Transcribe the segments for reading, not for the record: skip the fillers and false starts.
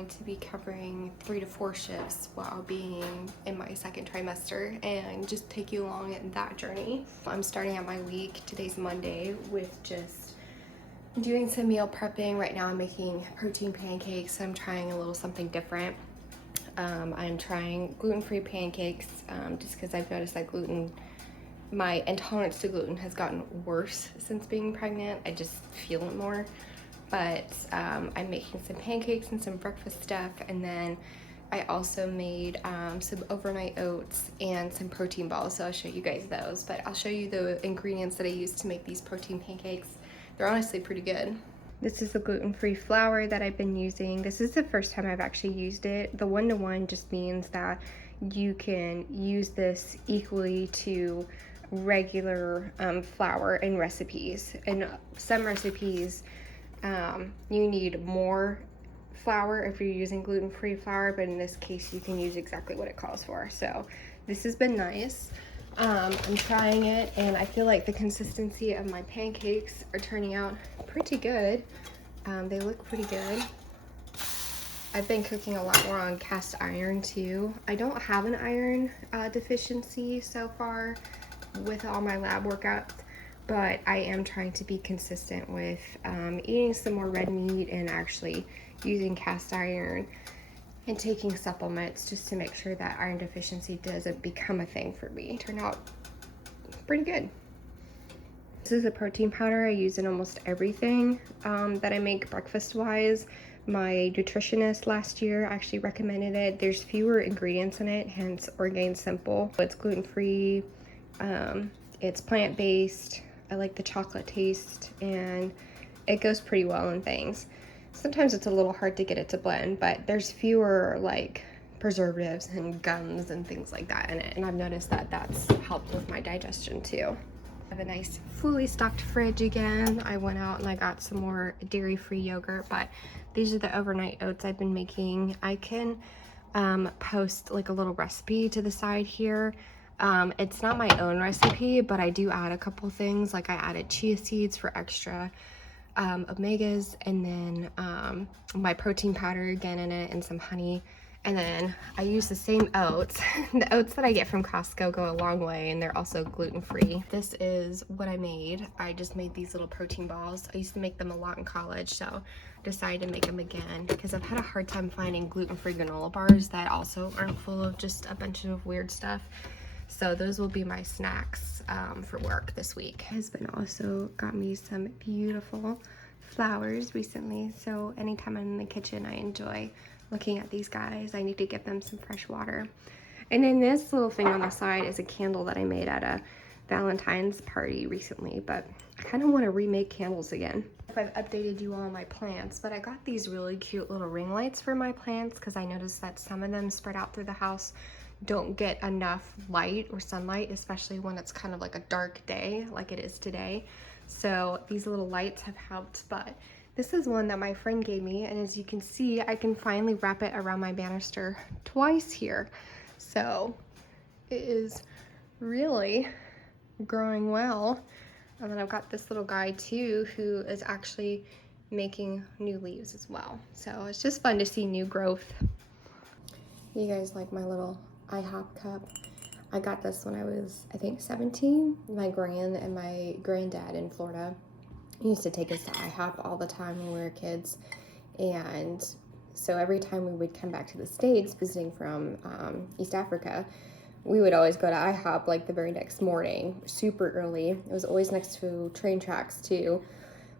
going to be covering 3 to 4 shifts while being in my second trimester and just take you along in that journey. I'm starting out my week, today's Monday, with just doing some meal prepping. Right now I'm making protein pancakes. I'm trying a little something different. I'm trying gluten-free pancakes just because I've noticed that my intolerance to gluten has gotten worse since being pregnant. I just feel it more. But I'm making some pancakes and some breakfast stuff, and then I also made some overnight oats and some protein balls, so I'll show you guys those. But I'll show you the ingredients that I used to make these protein pancakes. They're honestly pretty good. This is the gluten-free flour that I've been using. This is the first time I've actually used it. The 1-to-1 just means that you can use this equally to regular flour in recipes. In some recipes, you need more flour if you're using gluten-free flour, but in this case you can use exactly what it calls for. So this has been nice. I'm trying it and I feel like the consistency of my pancakes are turning out pretty good. They look pretty good. I've been cooking a lot more on cast iron too. I don't have an iron deficiency so far with all my lab workouts, but I am trying to be consistent with eating some more red meat and actually using cast iron and taking supplements just to make sure that iron deficiency doesn't become a thing for me. Turned out pretty good. This is a protein powder I use in almost everything that I make breakfast-wise. My nutritionist last year actually recommended it. There's fewer ingredients in it, hence Orgain Simple. It's gluten-free, it's plant-based. I like the chocolate taste, and it goes pretty well in things. Sometimes it's a little hard to get it to blend, but there's fewer like preservatives and gums and things like that in it, and I've noticed that that's helped with my digestion too. I have a nice fully stocked fridge again. I went out and I got some more dairy-free yogurt, but these are the overnight oats I've been making. I can post like a little recipe to the side here. It's not my own recipe, but I do add a couple things. Like I added chia seeds for extra omegas, and then my protein powder again in it, and some honey. And then I use the same oats. The oats that I get from Costco go a long way, and they're also gluten-free. This is what I made. I just made these little protein balls. I used to make them a lot in college, so decided to make them again because I've had a hard time finding gluten-free granola bars that also aren't full of just a bunch of weird stuff. So those will be my snacks for work this week. My husband also got me some beautiful flowers recently, so anytime I'm in the kitchen I enjoy looking at these guys. I need to give them some fresh water. And then this little thing on the side is a candle that I made at a Valentine's party recently, but I kind of want to remake candles again. If I've updated you all on my plants, but I got these really cute little ring lights for my plants because I noticed that some of them spread out through the house don't get enough light or sunlight, especially when it's kind of like a dark day like it is today. So these little lights have helped, but this is one that my friend gave me, and as you can see, I can finally wrap it around my banister twice here. So it is really growing well. And then I've got this little guy too who is actually making new leaves as well. So it's just fun to see new growth. You guys like my little IHOP cup? I got this when I was, I think, 17. My gran and my granddad in Florida used to take us to IHOP all the time when we were kids. And so every time we would come back to the States visiting from East Africa, we would always go to IHOP like the very next morning, super early. It was always next to train tracks too,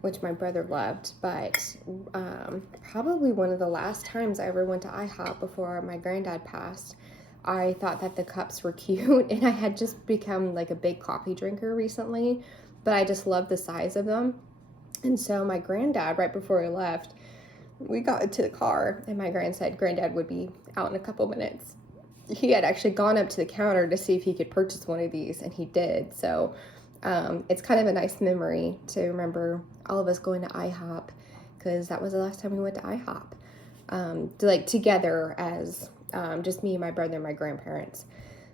which my brother loved. But probably one of the last times I ever went to IHOP before my granddad passed, I thought that the cups were cute, and I had just become like a big coffee drinker recently, but I just loved the size of them. And so my granddad, right before we left, we got into the car, and my gran said granddad would be out in a couple minutes. He had actually gone up to the counter to see if he could purchase one of these, and he did. So it's kind of a nice memory to remember all of us going to IHOP, because that was the last time we went to IHOP, like together as just me, my brother, and my grandparents.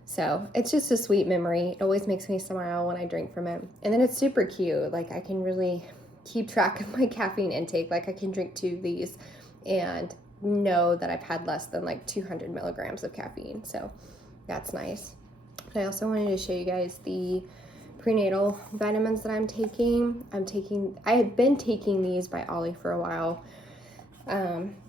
So it's just a sweet memory. It always makes me smile when I drink from it. And then it's super cute. Like I can really keep track of my caffeine intake. Like I can drink 2 of these and know that I've had less than like 200 milligrams of caffeine, so that's nice. But I also wanted to show you guys the prenatal vitamins that I'm taking. I had been taking these by Ollie for a while,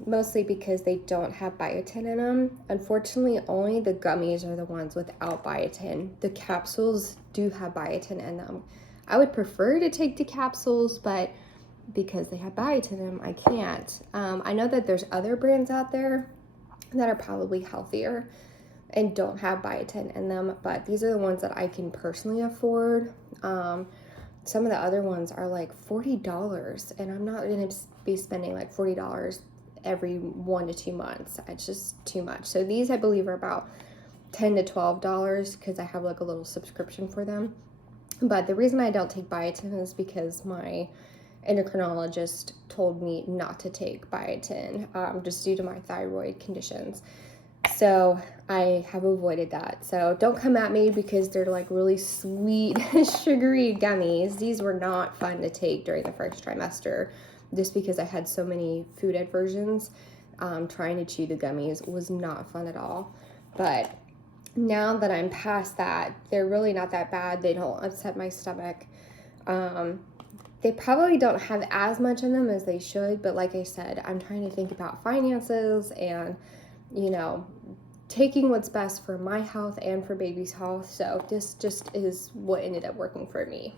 mostly because they don't have biotin in them. Unfortunately, only the gummies are the ones without biotin. The capsules do have biotin in them. I would prefer to take the capsules, but because they have biotin in them, I can't. I know that there's other brands out there that are probably healthier and don't have biotin in them, but these are the ones that I can personally afford. Some of the other ones are like $40, and I'm not going to be spending like $40 every 1 to 2 months. It's just too much. So these, I believe, are about $10 to $12 because I have like a little subscription for them. But the reason I don't take biotin is because my endocrinologist told me not to take biotin, just due to my thyroid conditions. So I have avoided that. So don't come at me because they're like really sweet, sugary gummies. These were not fun to take during the first trimester just because I had so many food aversions. Trying to chew the gummies was not fun at all. But now that I'm past that, they're really not that bad. They don't upset my stomach. They probably don't have as much in them as they should, but like I said, I'm trying to think about finances and, you know, taking what's best for my health and for baby's health. So this just is what ended up working for me.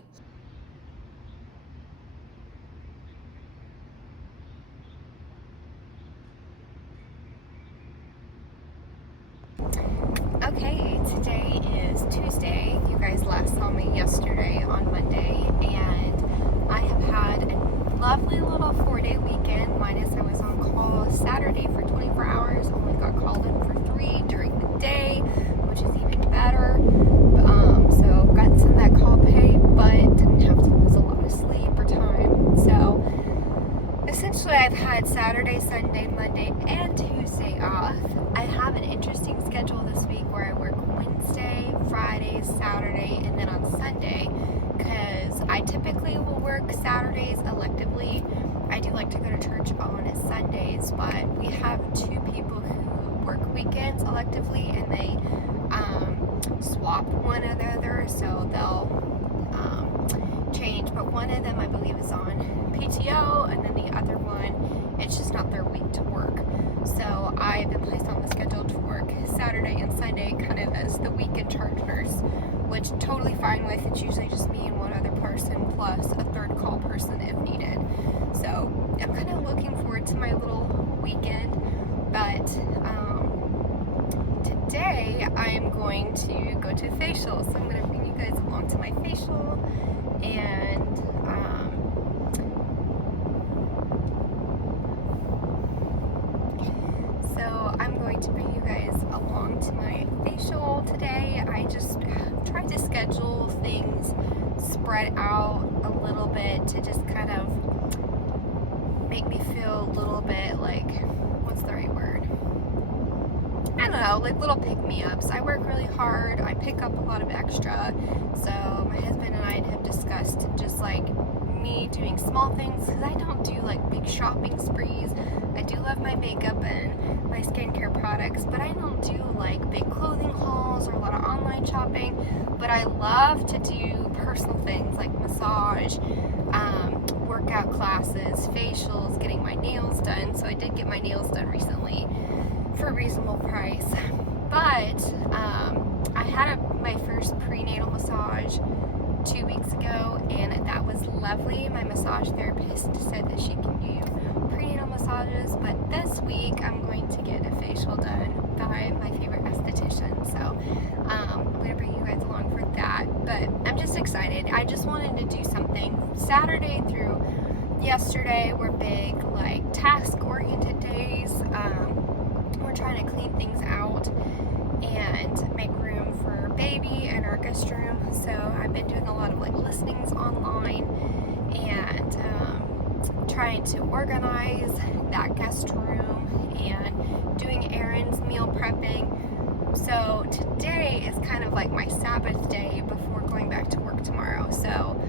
Okay, today is Tuesday. You guys last saw me yesterday on Monday, and I have had a lovely little 4-day weekend, minus I was on call Saturday for 24 hours, only got called in for 3 during the day, which is even better. So got some of that call pay, but didn't have to lose a lot of sleep or time. So essentially I've had Saturday, Sunday, Monday, and Tuesday off. I have an interesting schedule this week where I work Wednesday, Friday, Saturday, and then on Sunday, because I typically will work Saturdays electively. I do like to go to church on Sundays, but we have 2 people who work weekends electively, and they swap one another, so they'll change. But one of them, I believe, is on PTO, and then the other one, it's just not their week to work. So I've been placed on the schedule to work Saturday and Sunday kind of as the weekend charge nurse, which totally fine with. It's usually just me and one other person plus a third call person if needed. So I'm kind of looking forward to my little weekend, but today I'm going to go to facial. So I'm going to bring you guys along to my facial, and to bring you guys along to my facial today. I just tried to schedule things spread out a little bit to just kind of make me feel a little bit like, what's the right word? I don't know, like little pick-me-ups. I work really hard. I pick up a lot of extra. So my husband and I have discussed just like me doing small things, because I don't do like big shopping sprees. I do love my makeup and my skincare products, but I don't do like big clothing hauls or a lot of online shopping. But I love to do personal things like massage, workout classes, facials, getting my nails done. So I did get my nails done recently for a reasonable price. But I had my first prenatal massage 2 weeks ago, and that was lovely. My massage therapist said that she can do prenatal massages, but this week I'm going to get a facial done by my favorite esthetician. So I'm going to bring you guys along for that, but I'm just excited. I just wanted to do something. Saturday through yesterday were big like task oriented days. We're trying to clean things out and make room for baby and our guest room. So I've been doing a lot of like listings online and trying to organize that guest room and doing errands, meal prepping. So today is kind of like my Sabbath day before going back to work tomorrow. So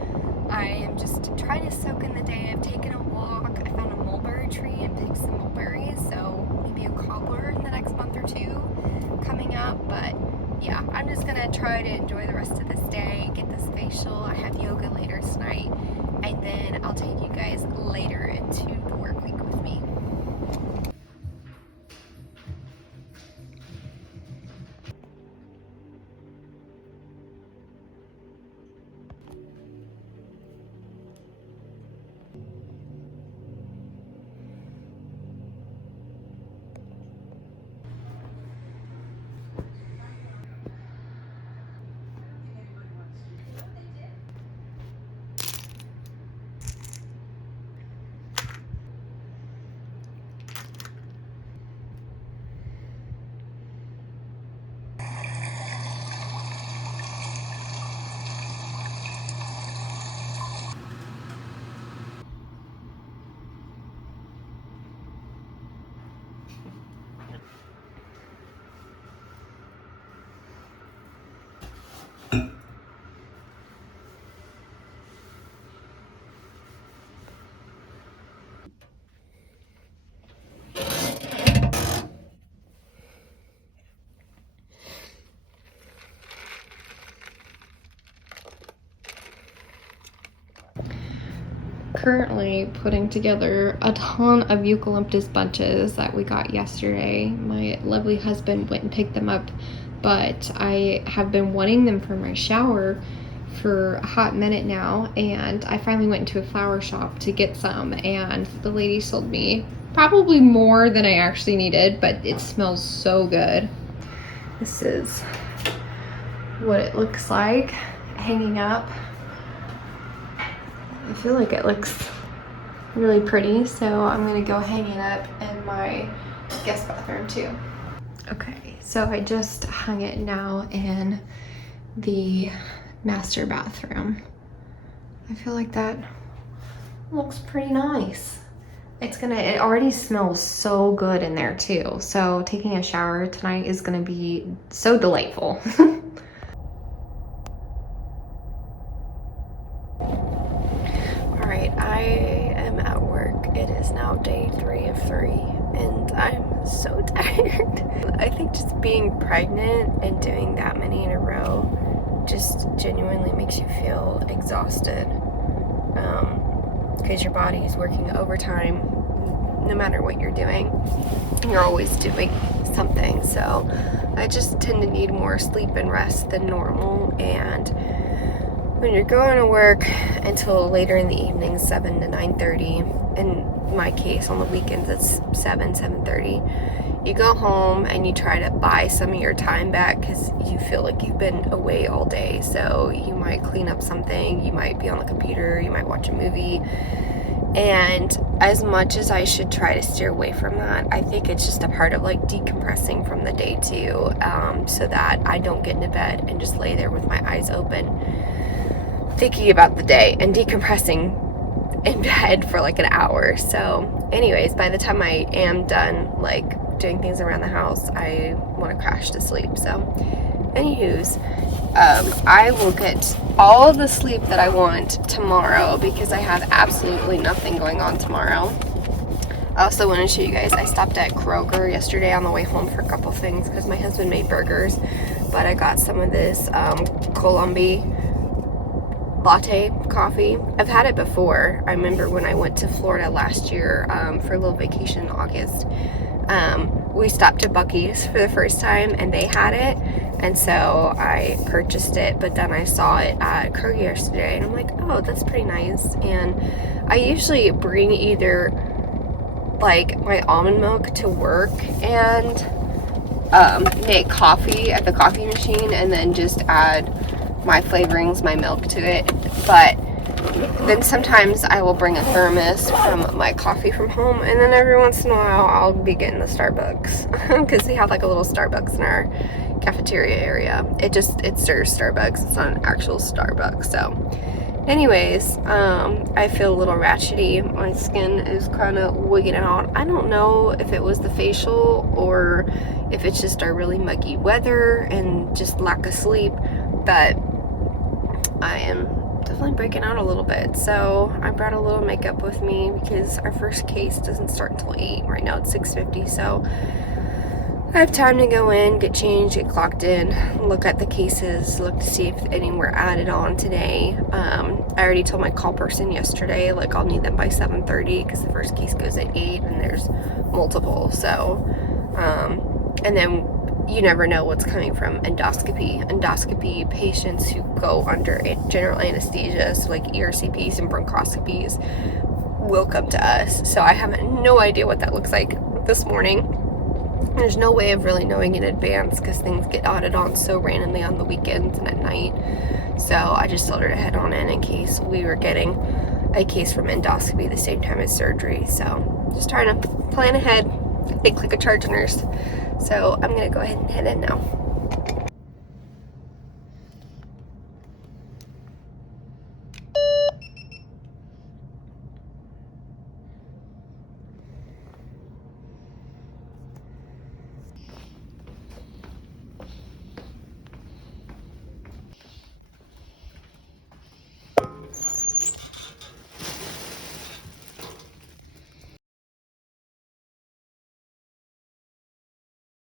I am just trying to soak in the day. I've taken a walk. I found a mulberry tree and picked some mulberries, so maybe a cobbler in the next month or two coming up. But yeah, I'm just gonna try to enjoy the rest of this day, get this facial. I have yoga later tonight, and then I'll take you guys later into the work week with me. Currently putting together a ton of eucalyptus bunches that we got yesterday. My lovely husband went and picked them up, but I have been wanting them for my shower for a hot minute now, and I finally went into a flower shop to get some, and the lady sold me probably more than I actually needed, but it smells so good. This is what it looks like hanging up. I feel like it looks really pretty, so I'm gonna go hang it up in my guest bathroom too. Okay, so I just hung it now in the master bathroom. I feel like that looks pretty nice. It already smells so good in there too, so taking a shower tonight is gonna be so delightful. Alright, I am at work. It is now day 3 of 3, and I'm so tired. I think just being pregnant and doing that many in a row just genuinely makes you feel exhausted. Because your body is working overtime no matter what you're doing. You're always doing something, so I just tend to need more sleep and rest than normal, and when you're going to work until later in the evening, 7 to 9:30, in my case on the weekends it's 7:30, you go home and you try to buy some of your time back because you feel like you've been away all day. So you might clean up something, you might be on the computer, you might watch a movie. And as much as I should try to steer away from that, I think it's just a part of like decompressing from the day too, so that I don't get into bed and just lay there with my eyes open thinking about the day and decompressing in bed for like an hour. So anyways, by the time I am done like doing things around the house, I want to crash to sleep. So anywho's, I will get all the sleep that I want tomorrow because I have absolutely nothing going on tomorrow. I also want to show you guys, I stopped at Kroger yesterday on the way home for a couple things because my husband made burgers, but I got some of this Colombi latte coffee. I've had it before. I remember when I went to Florida last year for a little vacation in August. We stopped at Buc-ee's for the first time and they had it, and so I purchased it, but then I saw it at Kroger yesterday and I'm like, oh, that's pretty nice. And I usually bring either like my almond milk to work and make coffee at the coffee machine and then just add my flavorings, my milk to it. But then sometimes I will bring a thermos from my coffee from home, and then every once in a while I'll be getting the Starbucks because we have like a little Starbucks in our cafeteria area. It serves Starbucks. It's not an actual Starbucks. So anyways, I feel a little ratchety. My skin is kind of wigging out. I don't know if it was the facial or if it's just our really muggy weather and just lack of sleep, but I am definitely breaking out a little bit. So I brought a little makeup with me because our first case doesn't start until 8. Right now it's 6:50, so I have time to go in, get changed, get clocked in, look at the cases, look to see if any were added on today. I already told my call person yesterday, like, I'll need them by 7:30 because the first case goes at 8 and there's multiple. So, and then you never know what's coming from endoscopy. Endoscopy patients who go under general anesthesia, so like ERCPs and bronchoscopies, will come to us. So I have no idea what that looks like this morning. There's no way of really knowing in advance because things get added on so randomly on the weekends and at night. So I just told her to head on in case we were getting a case from endoscopy the same time as surgery. So just trying to plan ahead, think like a charge nurse. So I'm going to go ahead and head in now.